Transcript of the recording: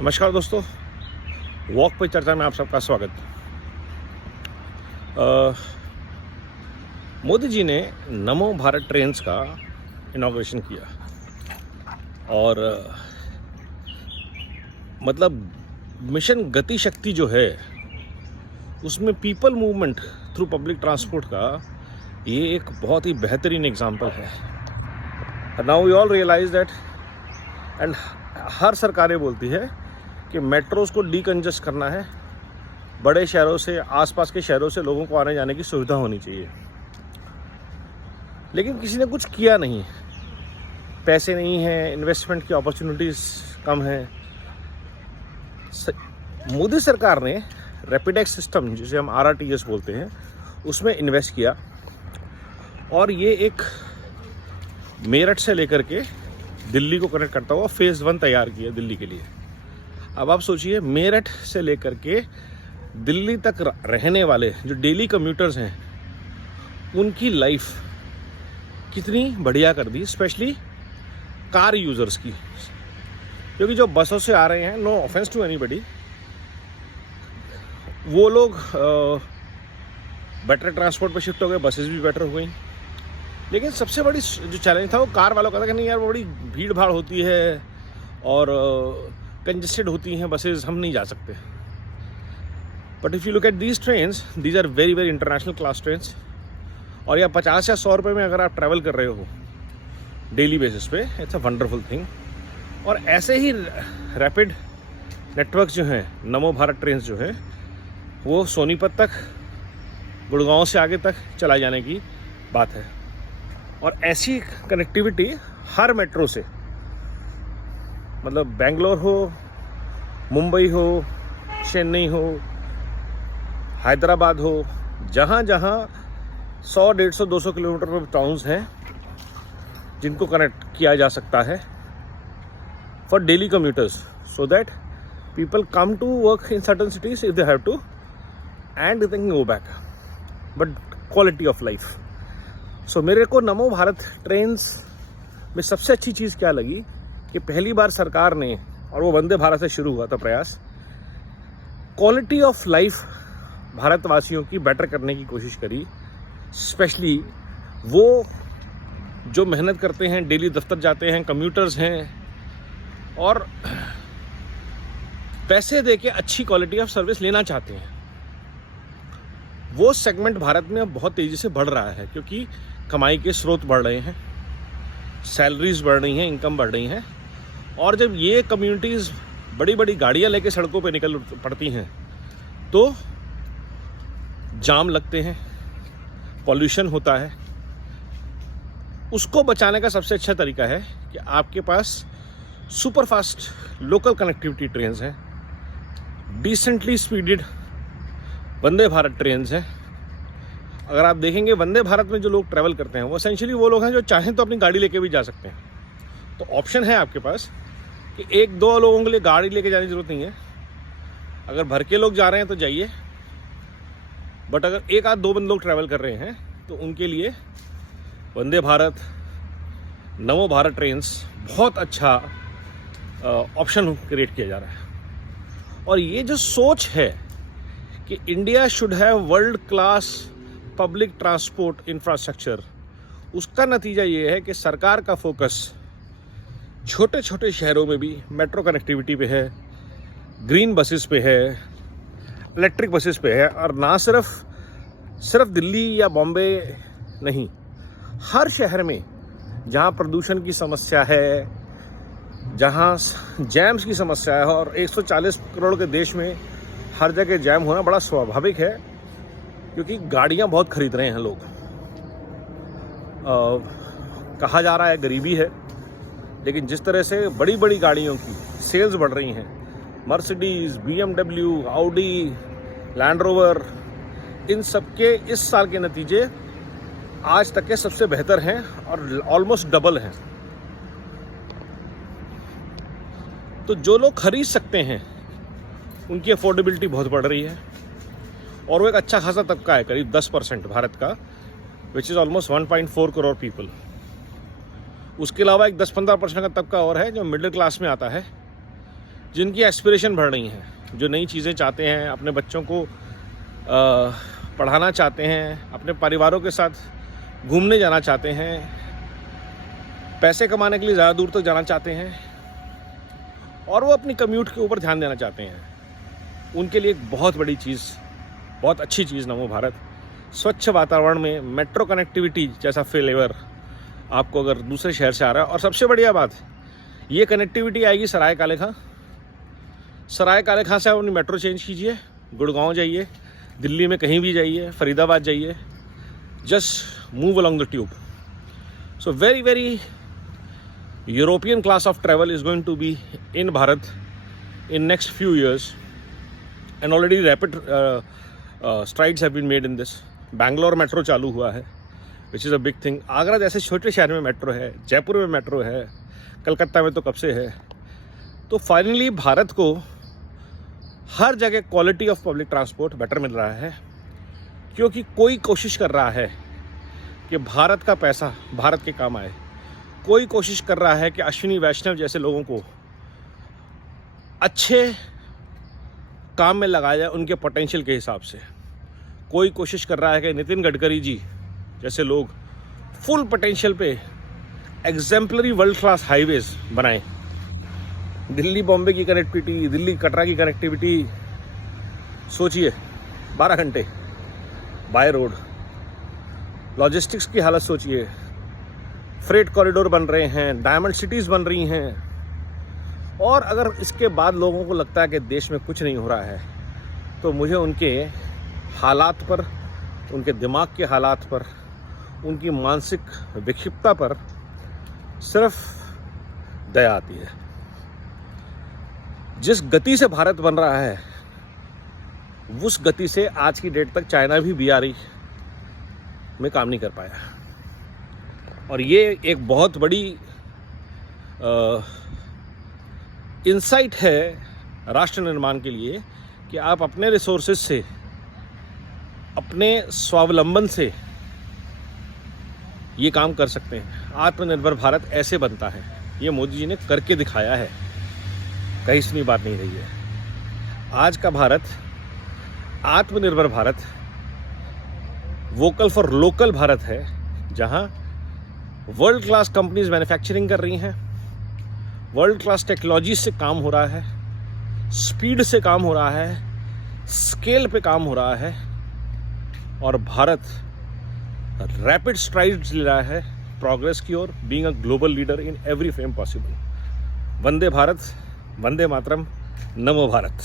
नमस्कार दोस्तों, वॉक पे चर्चा में आप सबका स्वागत। मोदी जी ने नमो भारत ट्रेन्स का इनॉग्रेशन किया और मतलब मिशन गति शक्ति जो है उसमें people movement through public transport का ये एक बहुत ही बेहतरीन एग्जांपल है। Now we all realise that and हर सरकारें बोलती है कि मेट्रोज़ को डीकंजस्ट करना है, बड़े शहरों से आसपास के शहरों से लोगों को आने जाने की सुविधा होनी चाहिए, लेकिन किसी ने कुछ किया नहीं। पैसे नहीं हैं, इन्वेस्टमेंट की अपॉर्चुनिटीज़ कम हैं। मोदी सरकार ने रैपिडेक्स सिस्टम जिसे हम RRTS बोलते हैं उसमें इन्वेस्ट किया और ये एक मेरठ से लेकर के दिल्ली को कनेक्ट करता हुआ फेज़ 1 तैयार किया दिल्ली के लिए। अब आप सोचिए, मेरठ से लेकर के दिल्ली तक रहने वाले जो डेली कम्यूटर्स हैं उनकी लाइफ कितनी बढ़िया कर दी, स्पेशली कार यूज़र्स की। क्योंकि जो बसों से आ रहे हैं, नो ऑफेंस टू एनीबडी, वो लोग बेटर ट्रांसपोर्ट पर शिफ्ट हो गए, बसेस भी बेटर हो गई। लेकिन सबसे बड़ी जो चैलेंज था वो कार वालों का था कि नहीं यार, वो बड़ी भीड़ भाड़ होती है और कंजेस्टेड होती हैं बसेस, हम नहीं जा सकते। But if you look at these trains, these are very very international class trains, और या 50 या 100 रुपये में अगर आप ट्रैवल कर रहे हो डेली बेसिस पे, इट्स अ वंडरफुल थिंग। और ऐसे ही रैपिड नेटवर्क जो हैं, नमो भारत ट्रेन्स जो है वो सोनीपत तक, गुड़गांव से आगे तक चलाए जाने की बात है। और ऐसी कनेक्टिविटी हर मेट्रो से, मतलब बेंगलोर हो, मुंबई हो, चेन्नई हो, हैदराबाद हो, जहाँ जहाँ 100, 150, 200 किलोमीटर पर टाउन्स हैं जिनको कनेक्ट किया जा सकता है for daily commuters, so that people come to work in certain cities if they have to and they can go back, but quality of life. So मेरे को नमो भारत ट्रेन्स में सबसे अच्छी चीज़ क्या लगी कि पहली बार सरकार ने, और वो वंदे भारत से शुरू हुआ था प्रयास, क्वालिटी ऑफ लाइफ भारतवासियों की बेटर करने की कोशिश करी। स्पेशली वो जो मेहनत करते हैं, डेली दफ्तर जाते हैं, कम्यूटर्स हैं और पैसे दे के अच्छी क्वालिटी ऑफ सर्विस लेना चाहते हैं, वो सेगमेंट भारत में अब बहुत तेज़ी से बढ़ रहा है। क्योंकि कमाई के स्रोत बढ़ रहे हैं, सैलरीज बढ़ रही हैं, इनकम बढ़ रही हैं, और जब ये कम्युनिटीज़ बड़ी बड़ी गाड़ियाँ लेके सड़कों पे निकल पड़ती हैं तो जाम लगते हैं, पॉल्यूशन होता है। उसको बचाने का सबसे अच्छा तरीका है कि आपके पास super fast local connectivity trains हैं, decently speeded Vande Bharat trains हैं। अगर आप देखेंगे वंदे भारत में जो लोग ट्रैवल करते हैं वो एसेंशियली वो लोग हैं जो चाहें तो अपनी गाड़ी लेके भी जा सकते हैं। तो ऑप्शन है आपके पास कि 1-2 लोगों के लिए गाड़ी लेके जाने की ज़रूरत नहीं है। अगर भर के लोग जा रहे हैं तो जाइए, बट अगर 1-2 लोग ट्रैवल कर रहे हैं तो उनके लिए वंदे भारत, नमो भारत ट्रेन्स बहुत अच्छा ऑप्शन क्रिएट किया जा रहा है। और ये जो सोच है कि India should have world class public transport infrastructure, उसका नतीजा ये है कि सरकार का फोकस छोटे छोटे शहरों में भी मेट्रो कनेक्टिविटी पे है, ग्रीन बसेस पे है, इलेक्ट्रिक बसेस पे है। और ना सिर्फ दिल्ली या बॉम्बे नहीं, हर शहर में जहाँ प्रदूषण की समस्या है, जहाँ जैम्स की समस्या है, और 140 करोड़ के देश में हर जगह जैम होना बड़ा स्वाभाविक है क्योंकि गाड़ियाँ बहुत खरीद रहे हैं लोग। कहा जा रहा है गरीबी है, लेकिन जिस तरह से बड़ी बड़ी गाड़ियों की सेल्स बढ़ रही हैं, Mercedes, BMW, Audi, Land Rover, इन सब के इस साल के नतीजे आज तक के सबसे बेहतर हैं और ऑलमोस्ट डबल हैं। तो जो लोग खरीद सकते हैं उनकी अफोर्डेबिलिटी बहुत बढ़ रही है, और वो एक अच्छा खासा तबका है, करीब 10% भारत का, which is almost 1.4 crore people. उसके अलावा एक 10-15% का तबका और है जो मिडिल क्लास में आता है, जिनकी एस्पिरेशन बढ़ रही हैं, जो नई चीज़ें चाहते हैं, अपने बच्चों को पढ़ाना चाहते हैं, अपने परिवारों के साथ घूमने जाना चाहते हैं, पैसे कमाने के लिए ज़्यादा दूर तक जाना चाहते हैं और वो अपनी कम्यूट के ऊपर ध्यान देना चाहते हैं, उनके लिए एक बहुत बड़ी चीज़, बहुत अच्छी चीज़ नमो भारत। स्वच्छ वातावरण में मेट्रो कनेक्टिविटी जैसा फ्लेवर आपको अगर दूसरे शहर से आ रहा है। और सबसे बढ़िया बात, ये कनेक्टिविटी आएगी सराय काले खां। सराय काले खां से आप अपनी मेट्रो चेंज कीजिए, गुड़गांव जाइए, दिल्ली में कहीं भी जाइए, फरीदाबाद जाइए, just move along the tube. So very very European class of travel is going to be in Bharat in next few years, and already rapid strides have been made in this. Bangalore metro चालू हुआ है, which is a big thing. Agra जैसे छोटे शहर में metro है, जयपुर में metro है, कलकत्ता में तो कब से है। तो फाइनली भारत को हर जगह quality of public transport better मिल रहा है, क्योंकि कोई कोशिश कर रहा है कि भारत का पैसा भारत के काम आए। कोई कोशिश कर रहा है कि अश्विनी वैष्णव जैसे लोगों को अच्छे काम में लगाया जाए उनके पोटेंशियल के हिसाब से। कोई कोशिश कर रहा है कि नितिन गडकरी जी जैसे लोग फुल पोटेंशियल पे एग्जेम्पलरी वर्ल्ड क्लास हाईवेज बनाएं। दिल्ली बॉम्बे की कनेक्टिविटी, दिल्ली कटरा की कनेक्टिविटी सोचिए, 12 घंटे बाय रोड। लॉजिस्टिक्स की हालत सोचिए, फ्रेट कॉरिडोर बन रहे हैं, डायमंड सिटीज़ बन रही हैं। और अगर इसके बाद लोगों को लगता है कि देश में कुछ नहीं हो रहा है, तो मुझे उनके हालात पर, उनके दिमाग के हालात पर, उनकी मानसिक विक्षिप्तता पर सिर्फ दया आती है। जिस गति से भारत बन रहा है, उस गति से आज की डेट तक चाइना भी बीआरई में काम नहीं कर पाया। और ये एक बहुत बड़ी इंसाइट है राष्ट्र निर्माण के लिए कि आप अपने रिसोर्सेज से, अपने स्वावलंबन से ये काम कर सकते हैं। आत्मनिर्भर भारत ऐसे बनता है, ये मोदी जी ने करके दिखाया है, कहीं सुनी बात नहीं रही है। आज का भारत आत्मनिर्भर Bharat, vocal for local Bharat है, जहां वर्ल्ड क्लास कंपनीज मैन्युफैक्चरिंग कर रही हैं, वर्ल्ड क्लास टेक्नोलॉजी से काम हो रहा है, स्पीड से काम हो रहा है, स्केल पे काम हो रहा है, और भारत रैपिड स्ट्राइड्स ले रहा है प्रोग्रेस की ओर, being a global leader in every frame possible. Vande Bharat, Vande Mataram, Namo Bharat.